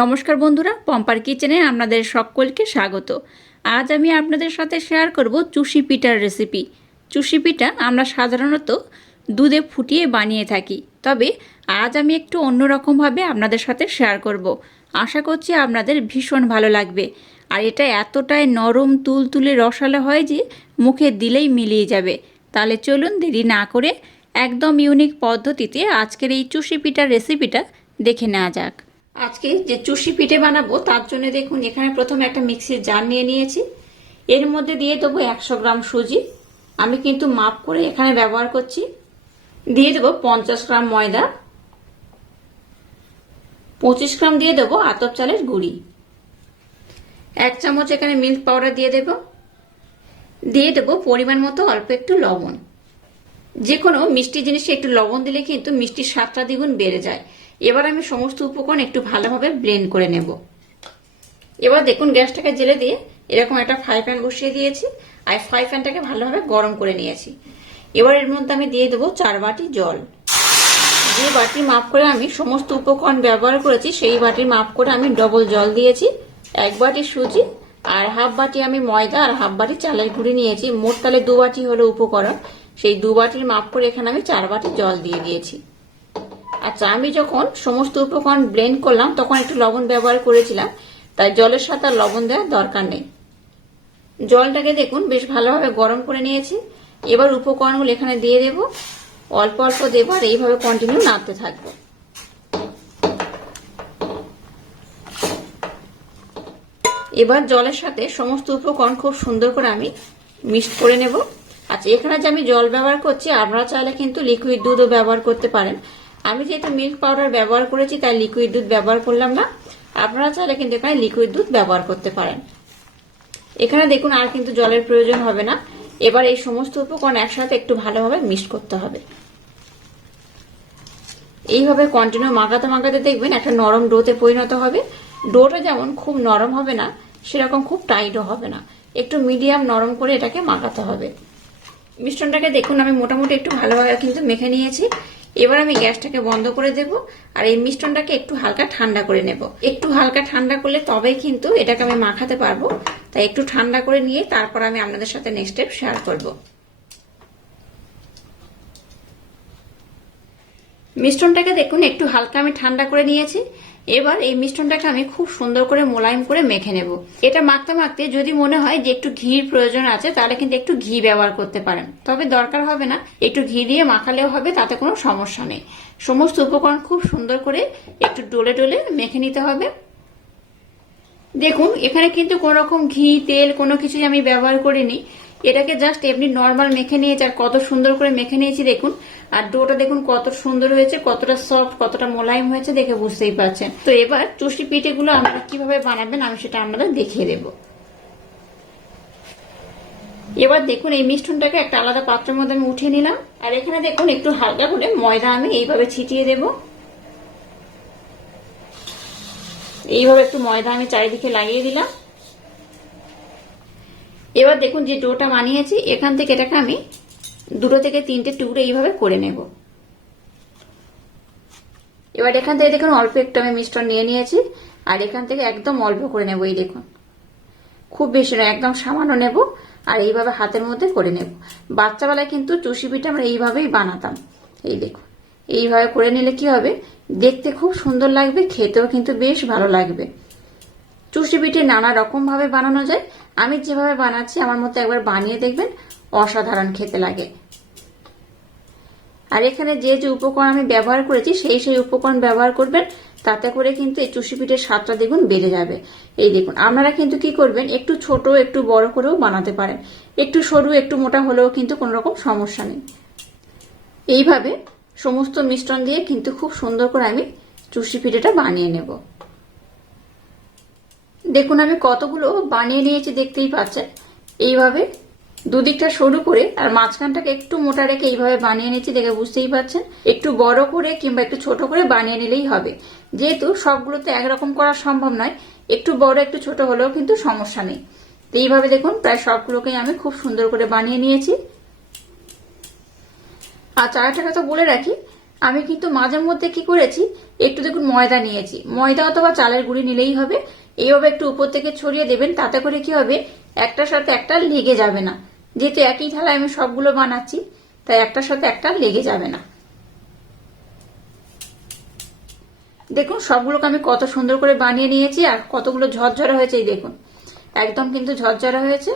নমস্কার বন্ধুরা, পম্পার কিচেনে আপনাদের সকলকে স্বাগত। আজ আমি আপনাদের সাথে শেয়ার করব চুষি পিঠার রেসিপি চুষি পিঠা আমরা সাধারণত দুধে ফুটিয়ে বানিয়ে থাকি, তবে আজ আমি একটু অন্যরকমভাবে আপনাদের সাথে শেয়ার করব। আশা করছি আপনাদের ভীষণ ভালো লাগবে। আর এটা এতটাই নরম, তুলতুলে, রসালো হয় যে মুখে দিলেই মিলিয়ে যাবে। তাহলে চলুন দেরি না করে একদম ইউনিক পদ্ধতিতে আজকের এই চুষি পিঠার রেসিপিটা দেখে নেওয়া যাক। আজকে যে চুষি পিঠে বানাবো, তার জন্য দেখুন, এখানে প্রথমে একটা মিক্সির জার নিয়ে নিয়েছি। এর মধ্যে দিয়ে দেবো একশো গ্রাম সুজি। আমি কিন্তু মাপ করে এখানে ব্যবহার করছি। দিয়ে দেবো পঞ্চাশ গ্রাম ময়দা। পঁচিশ গ্রাম দিয়ে দেবো আতপ চালের গুঁড়ি। এক চামচ এখানে মিল্ক পাউডার দিয়ে দেব। দিয়ে দেবো পরিমাণ মতো অল্প একটু লবণ। যে কোনো মিষ্টি জিনিসে একটু লবণ দিলে কিন্তু মিষ্টির স্বাদটা দ্বিগুণ বেড়ে যায়। এবার আমি সমস্ত উপকরণ একটু ভালোভাবে ব্লেন্ড করে নেব। এবার দেখুন, গ্যাসটাকে জেলে দিয়ে এরকম একটা ফ্রাই প্যান বসিয়ে দিয়েছি আর ফ্রাই প্যানটাকে ভালোভাবে গরম করে নিয়েছি। এবার এর মধ্যে আমি দিয়ে দেবো চার বাটি জল। যে বাটি মাপ করে আমি সমস্ত উপকরণ ব্যবহার করেছি, সেই বাটির মাপ করে আমি ডবল জল দিয়েছি, এক বাটি সুজি আর হাফ বাটি আমি ময়দা আর হাফ বাটি চালের গুঁড়ি নিয়েছি। মোট তালে দু বাটি হলো উপকরণ। সেই দু বাটির মাপ করে এখানে আমি চার বাটি জল দিয়ে দিয়েছি। আচ্ছা আমি যখন সমস্ত উপকরণ ব্লেন্ড করলাম, তখন একটু লবণ ব্যবহার করেছিলাম। তাই জলের সাথে আর লবণ দেওয়ার দরকার নেই। জলটাকে দেখুন, বেশ ভালোভাবে গরম করে নিয়েছি। এবার উপকরণগুলো এখানে দিয়ে দেব। অল্প অল্প দেবো আর এইভাবে কন্টিনিউ নাড়তে থাকব। এবার জলের সাথে সমস্ত উপকরণ খুব সুন্দর করে আমি মিক্সড করে নেব। আচ্ছা এখানে যে আমি জল ব্যবহার করছি, আপনারা চাইলে কিন্তু লিকুইড দুধও ব্যবহার করতে পারেন। আমি যেহেতু মিল্ক পাউডার ব্যবহার করেছি, তাই লিকুইড দুধ ব্যবহার করলাম না। আপনারা চাইলে কিন্তু এখানে লিকুইড দুধ ব্যবহার করতে পারেন। এখানে দেখুন, আর কিন্তু জলের প্রয়োজন হবে না। এবার এই সমস্ত উপকরণ একসাথে একটু ভালোভাবে মিক্স করতে হবে। এইভাবে কন্টিনিউ মাখাতে মাখাতে দেখবেন একটা নরম ডোতে পরিণত হবে। ডোটা যেমন খুব নরম হবে না, সেরকম খুব টাইটও হবে না। একটু মিডিয়াম নরম করে এটাকে মাখাতে হবে। মিশ্রণটাকে দেখুন, আমি মোটামুটি একটু ভালোভাবে কিন্তু মেখে নিয়েছি। এবার আমি গ্যাসটাকে বন্ধ করে দেব আর এই মিশ্রণটাকে একটু হালকা ঠান্ডা করে নেব। একটু হালকা ঠান্ডা করলে তবে কিন্তু এটাকে আমি মাখাতে পারব। তাই একটু ঠান্ডা করে নিয়ে তারপর আমি আপনাদের সাথে নেক্সট স্টেপ শেয়ার করব। মিশ্রণটাকে দেখুন, একটু হালকা আমি ঠান্ডা করে নিয়েছি। এবার এই মিশ্রণটাকে আমি খুব সুন্দর করে মোলায়েম করে মেখে নেব। এটা মাখতে মাখতে যদি মনে হয় যে একটু ঘির প্রয়োজন আছে, তাহলে কিন্তু একটু ঘি ব্যবহার করতে পারেন। তবে দরকার হবে না, একটু ঘি দিয়ে মাখালেও হবে, তাতে কোনো সমস্যা নেই। সমস্ত উপকরণ খুব সুন্দর করে একটু ডলে ডলে মেখে নিতে হবে। দেখুন, এখানে কিন্তু কোনো রকম ঘি, তেল কোনো কিছুই আমি ব্যবহার করিনি। এটাকে জাস্ট এমনি নর্মাল মেখে নিয়েছি, আর কত সুন্দর করে মেখে নিয়েছি দেখুন। আর ডোটা দেখুন কত সুন্দর হয়েছে, কতটা সফট কতটা মোলায়েম হয়েছে দেখে বুঝতেই পারছেন। তো এবার চুষি পিঠেগুলো আপনারা কীভাবে বানাবেন আমি সেটা আপনাদের দেখিয়ে দেব। এবার দেখুন এই মিষ্টনটাকে একটা আলাদা পাত্রের মধ্যে আমি উঠিয়ে নিলাম। আর এখানে দেখুন একটু হালকা করে ময়দা আমি এইভাবে ছিটিয়ে দেব। এইভাবে একটু ময়দা আমি চারিদিকে লাগিয়ে দিলাম। এবার দেখুন যে ডোটা বানিয়েছি, এখান থেকে এটাকে আমি দুটো থেকে তিনটে টুকরো এইভাবে করে নেব। এবার এখান থেকে দেখুন, অল্প একটু আমি মিষ্টন নিয়ে নিয়েছি, আর এখান থেকে একদম অল্প করে নেব, এই দেখুন। খুব বেশি নয়, একদম সামান্য নেব, আর এইভাবে হাতের মধ্যে করে নেব। বাচ্চাবেলায় কিন্তু চুষি পিঠা আমরা এইভাবেই বানাতাম, এই দেখুন। এইভাবে করে নিলে কি হবে? দেখতে খুব সুন্দর লাগবে, খেতেও কিন্তু বেশ ভালো লাগবে। চুষি পিঠে নানা রকম ভাবে বানানো যায় আমি যেভাবে বানাচ্ছি, আমার মতো একবার বানিয়ে দেখবেন, অসাধারণ খেতে লাগে। আর এখানে যে যে উপকরণ আমি ব্যবহার করেছি, সেই সেই উপকরণ ব্যবহার করবেন, তাতে করে কিন্তু এই চুষি পিঠের স্বাদটা দেখুন বেড়ে যাবে। এই দেখুন, আপনারা কিন্তু কি করবেন, একটু ছোট, একটু বড় করেও বানাতে পারেন। একটু সরু, একটু মোটা হলেও কিন্তু কোনো রকম সমস্যা নেই। এইভাবে সমস্ত মিশ্রণ দিয়ে কিন্তু খুব সুন্দর করে আমি চুষি পিঠেটা বানিয়ে নেব। দেখুন আমি কতগুলো বানিয়ে নিয়েছি, দেখতেই পাচ্ছেন। এইভাবে দুদিকটা সরু করে আর মাঝখানটাকে একটু মোটা রেখে এইভাবে বানিয়ে নিয়েছি দেখে বুঝতেই পারছেন একটু বড় করে কিংবা একটু ছোট করে বানিয়ে নিলেই হবে। যেহেতু সবগুলোতে একরকম করা সম্ভব নয়, একটু বড় একটু ছোট হলেও কিন্তু সমস্যা নেই। তো এইভাবে দেখুন, প্রায় সবগুলোকেই আমি খুব সুন্দর করে বানিয়ে নিয়েছি। আর চারাটাকে তো বলে রাখি, আমি কিন্তু মাঝে মধ্যে কি করেছি, একটু দেখুন ময়দা নিয়েছি। ময়দা অথবা চালের গুঁড়ি নিলেই হবে। এইভাবে একটু উপর থেকে ছড়িয়ে দেবেন, তাতে করে কি হবে একটার সাথে একটা লেগে যাবে না। যেহেতু একই থালায় আমি সবগুলো বানাচ্ছি, তাই একটার সাথে একটা লেগে যাবে না। দেখুন, সবগুলোকে আমি কত সুন্দর করে বানিয়ে নিয়েছি, আর কতগুলো ঝরঝরা হয়েছে, এই দেখুন। একদম কিন্তু ঝরঝরা হয়েছে।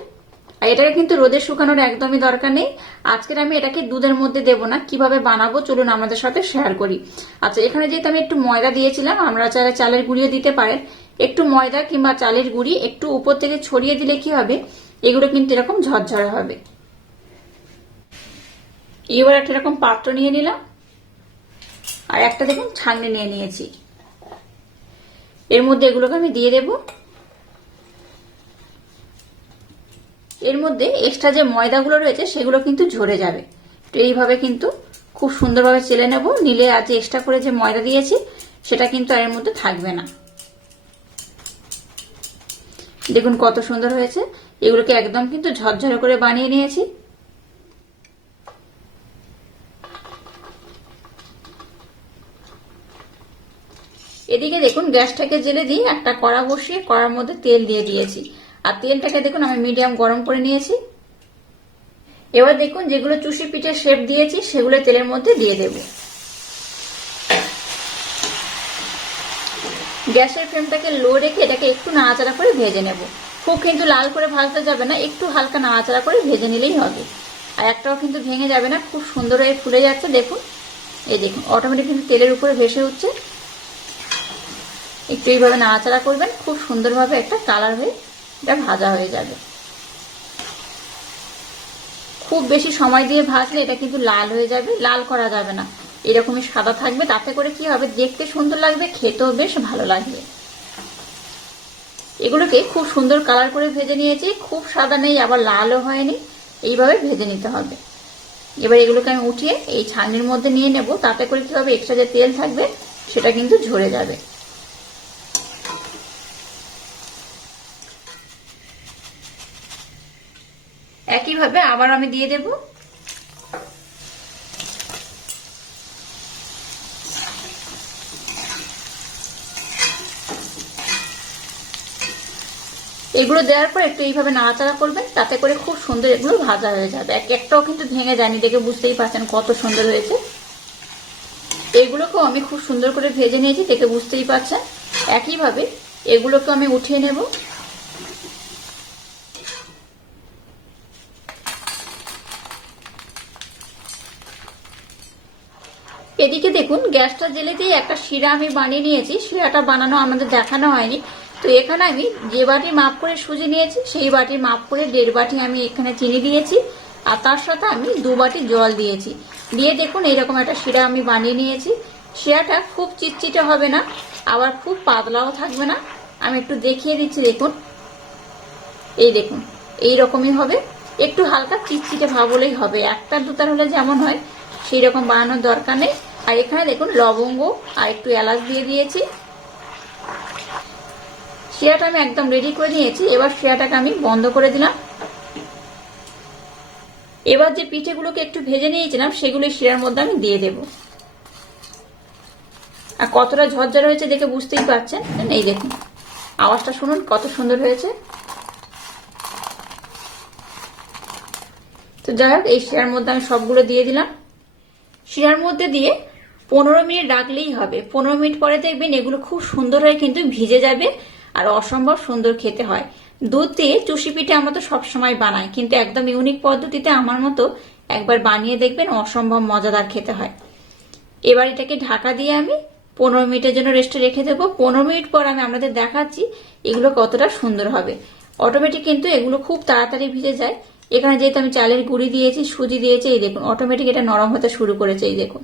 আর এটাকে কিন্তু রোদে শুকানোর একদমই দরকার নেই। আজকের আমি এটাকে দুধের মধ্যে দেবো না, কীভাবে বানাবো, চলুন আমাদের সাথে শেয়ার করি। আচ্ছা এখানে যেহেতু আমি একটু ময়দা দিয়েছিলাম, আমরা চাইলে চালের গুঁড়িয়ে দিতে পারেন। একটু ময়দা কিংবা চালের গুঁড়ি একটু উপর থেকে ছড়িয়ে দিলে কি হবে? এগুলো কিন্তু এরকম ঝরঝরা হবে। এবার একটা এরকম পাত্র নিয়ে নিলাম। আর একটা দেখুন ছাঁকনি নিয়ে নিয়েছি। এর মধ্যে এগুলোকে আমি দিয়ে দেব। এর মধ্যে এক্সট্রা যে ময়দাগুলো রয়েছে সেগুলো কিন্তু ঝরে যাবে। তো এইভাবে কিন্তু খুব সুন্দরভাবে চেলে নেব। নিলে আজ এক্সট্রা করে যে ময়দা দিয়েছি, সেটা কিন্তু আর এর মধ্যে থাকবে না। দেখুন কত সুন্দর হয়েছে। এগুলোকে একদম কিন্তু ঝরঝরে করে বানিয়ে নিয়েছি। এদিকে দেখুন, গ্যাসটাকে জেলে দিয়ে একটা কড়া বসিয়ে কড়ার মধ্যে তেল দিয়ে দিয়েছি। আর তেলটাকে দেখুন, আমি মিডিয়াম গরম করে নিয়েছি। এবার দেখুন, যেগুলো চুষি পিঠে শেপ দিয়েছি, সেগুলো তেলের মধ্যে দিয়ে দেব। গ্যাসের ফ্লেমটাকে লো রেখে এটাকে একটু নাড়াচাড়া করে ভেজে নেব। খুব কিন্তু লাল করে ভাজতে যাবে না, একটু হালকা নাড়াচাড়া করে ভেজে নিলেই হবে। আর একটাও কিন্তু ভেঙে যাবে না, খুব সুন্দর হয়ে ফুলে যাচ্ছে, দেখুন। এই দেখুন অটোমেটিক কিন্তু তেলের উপরে ভেসে উঠছে। একটু এইভাবে নাড়াচাড়া করবেন, খুব সুন্দরভাবে একটা কালার হয়ে এটা ভাজা হয়ে যাবে। খুব বেশি সময় দিয়ে ভাজলে এটা কিন্তু লাল হয়ে যাবে, লাল করা যাবে না। এরকমই সাদা থাকবে, তাতে করে কি হবে? দেখতে সুন্দর লাগবে, খেতেও বেশ ভালো লাগবে। এগুলোকে খুব সুন্দর কালার করে ভেজে নিয়েছি, খুব সাদা নেই, আবার লালও হয়নি, এইভাবে ভেজে নিতে হবে। এবার এগুলোকে আমি উঠিয়ে এই ছানির মধ্যে নিয়ে নেব, তাতে করে কি হবে? এক্সট্রা যে তেল থাকবে, সেটা কিন্তু ঝরে যাবে। একইভাবে আবার আমি দিয়ে দেব এগুলো দেওয়ার পর একটু এইভাবে নাড়াচাড়া করবেন, তাতে করে খুব সুন্দর এগুলো ভাজা হয়ে যাবে। এক একটাও কিন্তু ভেঙে যায়নি, দেখে বুঝতেই পারছেন কত সুন্দর হয়েছে। এগুলোকেও আমি খুব সুন্দর করে ভেজে নিয়েছি, দেখে বুঝতেই পারছেন। একইভাবে এগুলোকে আমি উঠিয়ে নেব। এদিকে দেখুন, গ্যাসটা জেলেতেই একটা শিরা আমি বানিয়ে নিয়েছি। শিরাটা বানানো আমাদের দেখানো হয়নি। তো এখানে আমি যে বাটি মাপ করে সুজি নিয়েছি, সেই বাটি মাপ করে দেড় বাটি আমি এখানে চিনি দিয়েছি, আর তার সাথে আমি দু বাটি জল দিয়েছি। দিয়ে দেখুন এইরকম একটা শিরা আমি বানিয়ে নিয়েছি। শিরাটা খুব চিটচিটে হবে না, আবার খুব পাতলাও থাকবে না। আমি একটু দেখিয়ে দিচ্ছি, দেখুন। এই দেখুন এই রকমই হবে। একটু হালকা চিটচিটে ভাব হলেই হবে। একটা দুটার হলে যেমন হয় সেই রকম বানানোর দরকার নেই। আর এখানে দেখুন লবঙ্গ আর একটু এলাচ দিয়ে দিয়েছি। শিরাটা আমি একদম রেডি করে নিয়েছি। এবার শিরাটাকে আমি বন্ধ করে দিলাম। এবার যে পিঠেগুলোকে একটু ভেজে নিয়েছিলাম সেগুলো শিরার মধ্যে আমি দিয়ে দেব। আর কতটা ঝরঝর হয়েছে দেখে বুঝতেই পারছেন? এই দেখুন, আওয়াজটা শুনুন, কত সুন্দর হয়েছে। তো যাই হোক, এই শিরার মধ্যে আমি সবগুলো দিয়ে দিলাম। শিরার মধ্যে দিয়ে পনেরো মিনিট রাখলেই হবে। পনেরো মিনিট পরে দেখবেন এগুলো খুব সুন্দর হয়ে কিন্তু ভিজে যাবে। আর অসম্ভব সুন্দর খেতে হয়। দুধ দিয়ে চুষি পিঠে আমরা তো সবসময় বানাই, কিন্তু একদম ইউনিক পদ্ধতিতে আমার মতো একবার বানিয়ে দেখবেন অসম্ভব মজাদার খেতে হয়। এবার এটাকে ঢাকা দিয়ে আমি পনেরো মিনিটের জন্য রেস্টে রেখে দেবো। পনেরো মিনিট পর আমি আপনাদের দেখাচ্ছি এগুলো কতটা সুন্দর হবে। অটোমেটিক কিন্তু এগুলো খুব তাড়াতাড়ি ভিজে যায়। এখানে যেহেতু আমি চালের গুঁড়ি দিয়েছি, সুজি দিয়েছি, এই দেখুন অটোমেটিক এটা নরম হতে শুরু করেছে, এই দেখুন।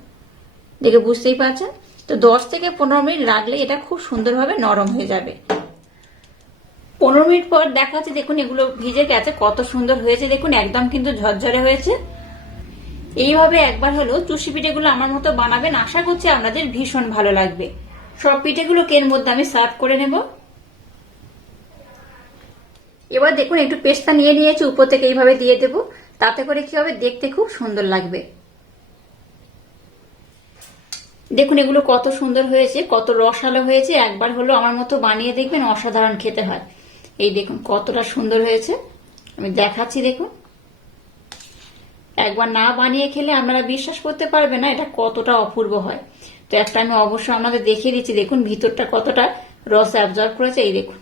দেখে বুঝতেই পারছেন? তো দশ থেকে পনেরো মিনিট রাখলে এটা খুব সুন্দরভাবে নরম হয়ে যাবে। পনেরো মিনিট পর দেখা যাচ্ছে দেখুন এগুলো ভিজে গেছে, কত সুন্দর হয়েছে, দেখুন একদম কিন্তু ঝরঝরে হয়েছে। এইভাবে একবার হলো চুষি পিঠেগুলো আমার মতো বানাবেন, আশা করছি আপনাদের ভীষণ ভালো লাগবে। সব পিঠেগুলোকে এর মধ্যে আমি সার্ভ করে নেব। এবার দেখুন, একটু পেস্তা নিয়ে নিয়েছি, উপর থেকে এইভাবে দিয়ে দেবো, তাতে করে কি হবে, দেখতে খুব সুন্দর লাগবে। দেখুন এগুলো কত সুন্দর হয়েছে, কত রসালো হয়েছে, একবার হলো আমার মতো বানিয়ে দেখবেন, অসাধারণ খেতে হয়। এই দেখুন কতটা সুন্দর হয়েছে। আমি দেখাচ্ছি দেখুন। একবার না বানিয়ে খেলে আপনারা বিশ্বাস করতে পারবে না এটা কতটা অপূর্ব হয়। তো একটা আমি অবশ্যই আপনাদের দেখিয়ে দিচ্ছি, দেখুন ভিতরটা কতটা রস অ্যাবজর্ব করেছে, এই দেখুন।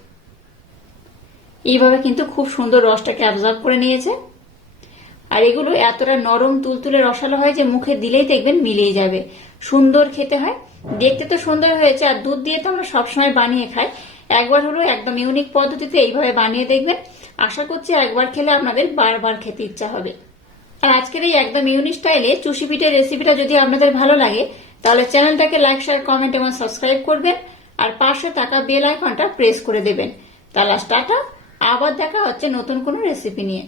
এইভাবে কিন্তু খুব সুন্দর রসটাকে অ্যাবজর্ব করে নিয়েছে। আর এগুলো এতটা নরম তুলতুলে রসালো হয় যে মুখে দিলেই দেখবেন মিলিয়ে যাবে। সুন্দর খেতে হয়। দেখতে তো সুন্দর হয়েছে, আর দুধ দিয়ে তো আমরা সবসময় বানিয়ে খাই। একবার হলো একদম ইউনিক পদ্ধতিতে এইভাবে বানিয়ে দেখবেন। আশা করছি একবার খেলে আপনাদের বারবার খেতে ইচ্ছা হবে। আর আজকের এই একদম ইউনিক স্টাইলে চুষি পিঠের রেসিপিটা যদি আপনাদের ভালো লাগে, তাহলে চ্যানেলটাকে লাইক শেয়ার কমেন্ট এবং সাবস্ক্রাইব করবেন। আর পাশে থাকা বেল আইকনটা প্রেস করে দেবেন। তাহলে টাটা, আবার দেখা হচ্ছে নতুন কোনো রেসিপি নিয়ে।